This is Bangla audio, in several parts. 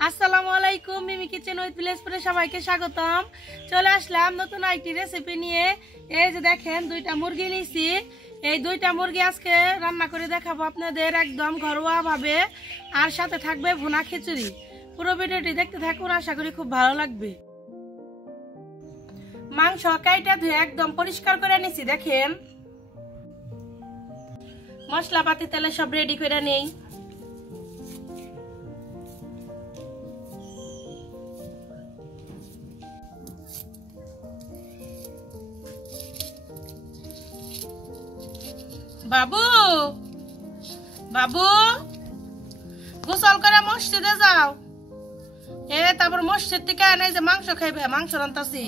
আসসালামু আলাইকুম, মিমি কিচেন উইথ ভিলেজপুরে সবাইকে স্বাগতম। চলে আসলাম নতুন আরেকটি রেসিপি নিয়ে। এই যে দেখেন, দুইটা মুরগি নিয়েছি। এই দুইটা মুরগি আজকে রান্না করে দেখাবো আপনাদের একদম ঘরোয়া ভাবে, আর সাথে থাকবে ভুনা খিচুড়ি। পুরো ভিডিওটি দেখতে থাকুন, আশা করি খুব ভালো লাগবে। মাংস কাইটা ধুয়ে একদম পরিষ্কার করে নিছি। দেখেন, মশলাপাতি তেলে সব রেডি করে নেই। বাবু বাবু গোসল করে মসজিদে যাও। তারপর মসজিদ থেকে এনে যে মাংস খাইবে, মাংস রান্তাছি।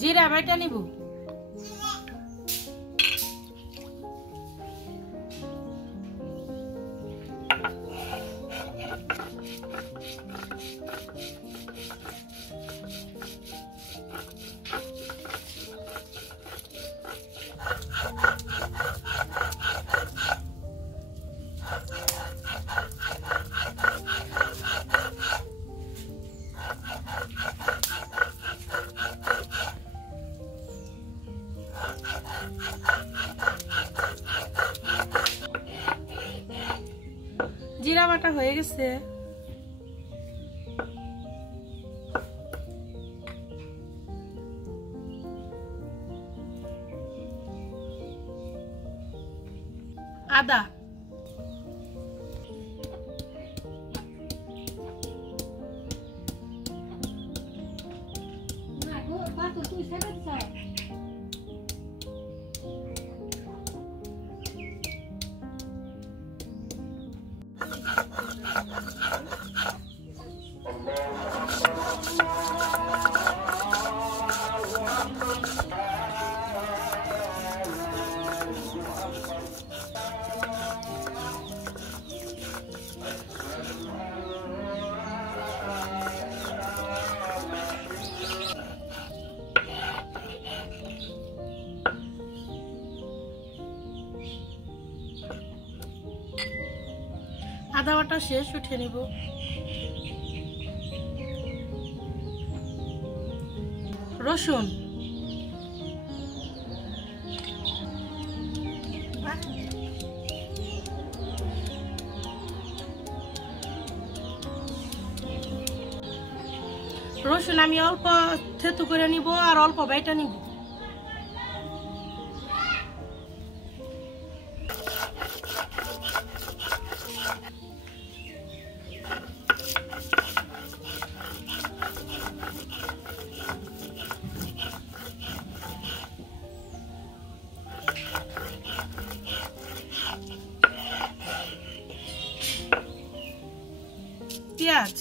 জিরা বাটা নিব। জিরা বাটা হয়ে গেছে। আদা, আদা বাটা শেষ, উঠে নিব। রসুন, রসুন আমি অল্প থেতু করে নিব আর অল্প বাইটা নিব। পেঁয়াজ,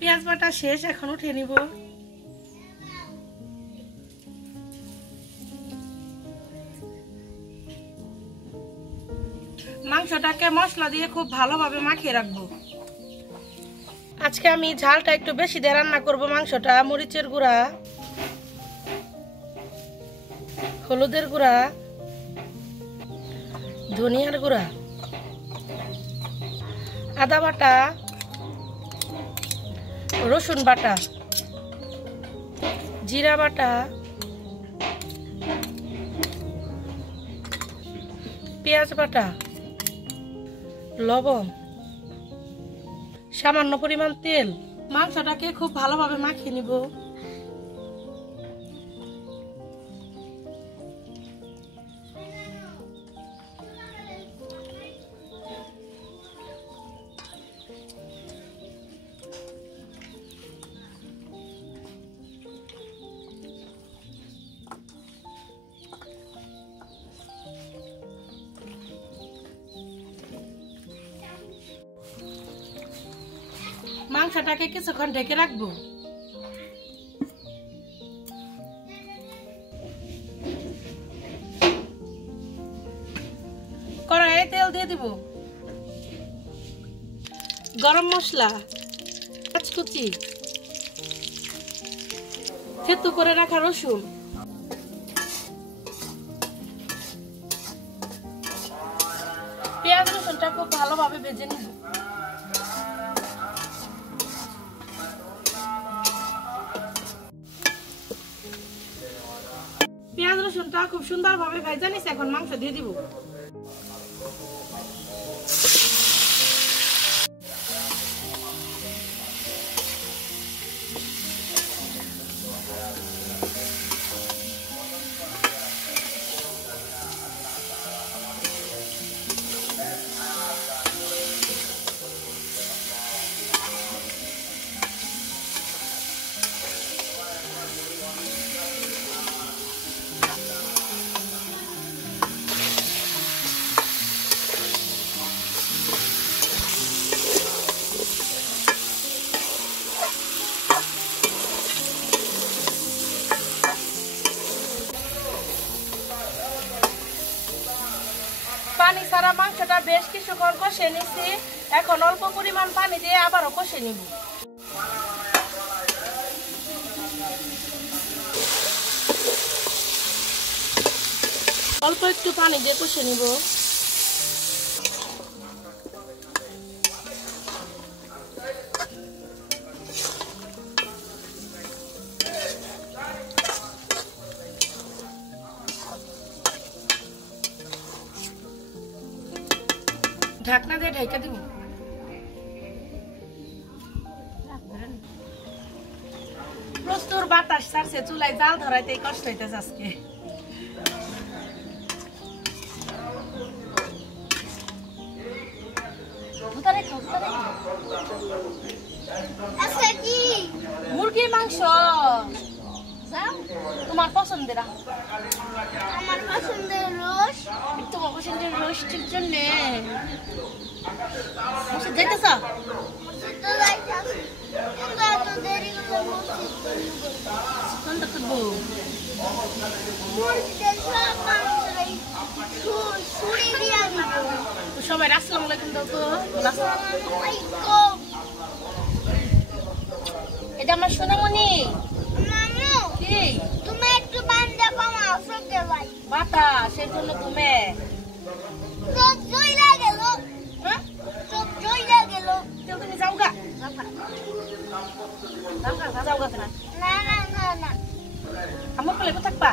পেঁয়াজ বাটা শেষ, এখন উঠে নিব। মাংসটাকে মশলা দিয়ে খুব ভালোভাবে মাখিয়ে রাখবো। আজকে আমি ঝালটা একটু বেশি দিয়ে রান্না করব। মাংসটা মরিচের গুঁড়া, হলুদের গুঁড়া, ধনিয়ার গুঁড়া, আদা বাটা, রসুন বাটা, জিরা বাটা, পেঁয়াজ বাটা, লবণ, সামান্য পরিমাণ তেল। মাংসটাকে খুব ভালোভাবে মাখিয়ে নিব। মাংসটাকে কিছুক্ষণ ঢেকে রাখবো। কড়াইয়ে তেল দিয়ে দিব, গরম মশলা, পেঁয়াজ কুচি, থেতু করে রাখা রসুন, পেঁয়াজ রসুনটা খুব ভালোভাবে ভেজে নিব। পেঁয়াজ রসুনটা খুব সুন্দরভাবে ভেজে নিছি, এখন মাংস দিয়ে দিব। পানি ছাড়া মাংসটা বেশ কিছুক্ষণ কষে নিছি, এখন অল্প পরিমাণ পানি দিয়ে আবারও কষে নিব। অল্প একটু পানি দিয়ে কষে নিব। ঢাকনা দিয়ে ঢেকে দিব। প্রচুর বাতাস ছাড়ছে, চুলায় জাল ধরাইতে কষ্ট হইতেছে আজকে। মুরগির মাংস তোমার পছন্দের, আমার পছন্দের রোজ, তোমার পছন্দের রোস্টের জন্য যেতেছ তো যাইতাছি, কিন্তু এত দেরি করে কোনটা করবো? মসজিদের সব মানুষরাই ছুরি দিয়ে দিব। সবাই আসসালামু আলাইকুম দাও তো। এটা আমার সোনামণি। মামু, কি তুমি একটু বান্দা কমাও, সত্যি ভাই। বাতাস এর জন্য তুমি চোখ জ্বইলা গেল, হ্যাঁ চোখ জ্বইলা গেল। তুমি যাও গা, যাও গা না না না না না, আমার কোলে থাকবা।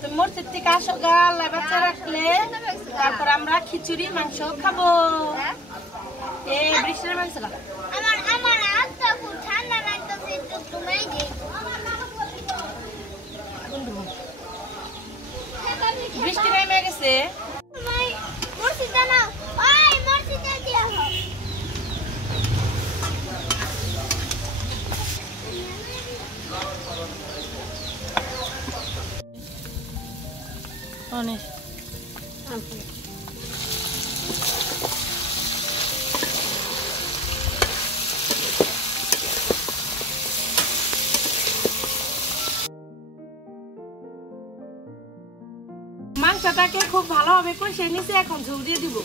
তুমি মসজিদ থেকে আসো গা, লাই বাচ্চা রাখলে তারপর আমরা খিচুড়ি মাংস খাবো। এই বৃষ্টির মাংস না, আমার আমার হাতটা খুব ঠান্ডা লাগতেছে, একটু তুমি দিই। বৃষ্টি নেমে গেছে। মসজিদে না, ওই মসজিদে দিয়া হোক। অনেক মাংসটাকে খুব ভালোভাবে কষিয়ে নিচে, এখন ঝোল দিয়ে দিব।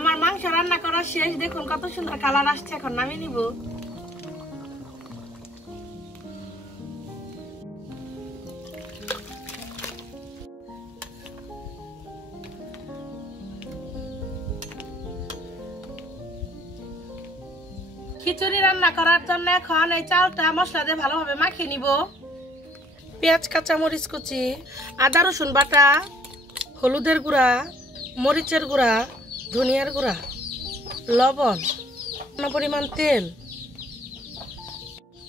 আমার মাংস রান্না করা শেষ, দেখুন কত সুন্দর কালার আসছে। এখন নামিয়ে নিব। খিচুড়ি রান্না করার জন্য এখন এই চালটা মশলা দিয়ে ভালোভাবে মাখিয়ে নিব। পেঁয়াজ, কাঁচামরিচ কুচি, আদা রসুন বাটা, হলুদের গুঁড়া, মরিচের গুঁড়া, ধনিয়ার গুঁড়া, লবণ, পরিমাণ তেল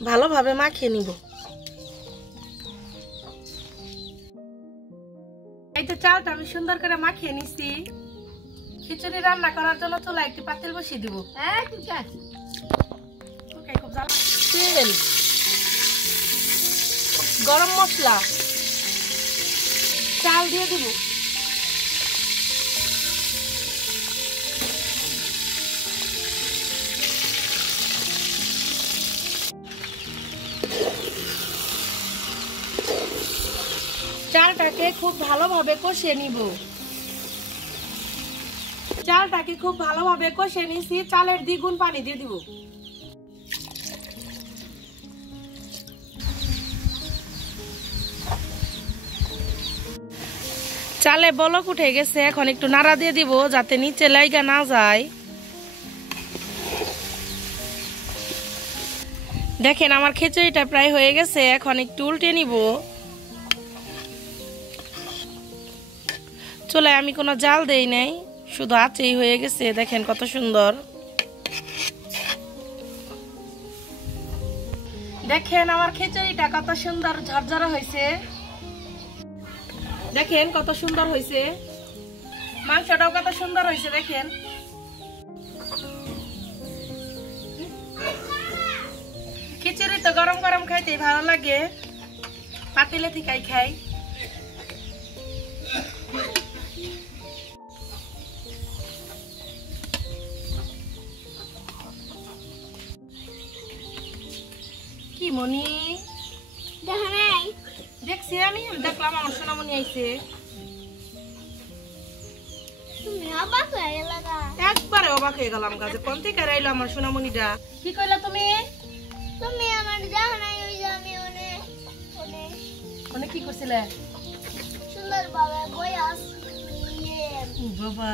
ভালোভাবে মাখিয়ে নিব। এই তো চালটা আমি সুন্দর করে মাখিয়ে নিছি। খিচুড়ি রান্না করার জন্য চুলায় একটি পাতিল বসিয়ে দিব। তেল, গরম মশলা, চাল দিয়ে দিব। চালটাকে খুব ভালোভাবে কষিয়ে নিব। চালটাকে খুব ভালোভাবে কষিয়ে নিছি। চালের দ্বিগুণ পানি দিয়ে দিব। চালে বলক উঠে গেছে, এখন একটু নাড়া দিয়ে দিব যাতে নিচে লাইগা না যায়। দেখেন আমার খিচুড়িটা প্রায় হয়ে গেছে, এখন একটু উল্টে নিব। চুলায় আমি কোনো জাল দেই নাই, শুধু আঁচেই হয়ে গেছে। দেখেন কত সুন্দর। দেখেন আমার খিচুড়িটা কত সুন্দর ঝরঝরা হয়েছে। দেখেন কত সুন্দর হয়েছে, মাংসটাও কত সুন্দর হয়েছে। দেখেন খিচুড়ি তো গরম গরম খাইতে ভালো লাগে, পাতিলে থেকেই খাই। কি মনি দেখছি, আমি দেখলাম আমার সোনামণি আইছে। একবারে অবাক হয়ে গেলাম গাছে, কোন থেকে রাইলো আমার সোনামণিটা। কি কইলা তুমি? তুমি আমার জানাই ওই যে আমি অনেক কি করছিলে? সুন্দর ভাবে বই আসছি বাবা।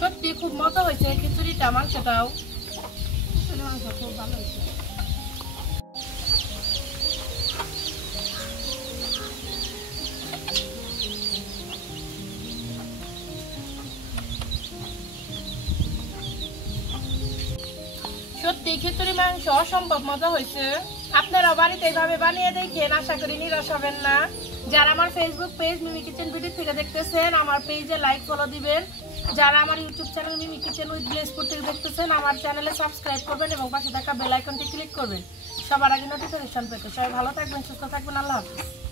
সত্যি খুব মজা হয়েছে খিচুড়িটা, মাংসটাও খুব ভালো হয়েছে। সত্যি খিচুড়ি মাংস অসম্ভব মজা হয়েছে। আপনারা বাড়িতে এইভাবে বানিয়ে দেখেন, আশা করি নিরাশ হবেন না। যারা আমার ফেসবুক পেজ মিমি কিচেন ভিডিও থেকে দেখতেছেন, আমার পেজে লাইক ফলো দিবেন। যারা আমার YouTube channel Mimi kitchen with village food থেকে দেখতেছেন, আমার চ্যানেলে সাবস্ক্রাইব করবেন এবং পাশে থাকা বেল আইকনটি ক্লিক করবেন সবার আগে নোটিফিকেশন পেতে। সবাই ভালো থাকবেন, সুস্থ থাকবেন। আল্লাহ হাফেজ।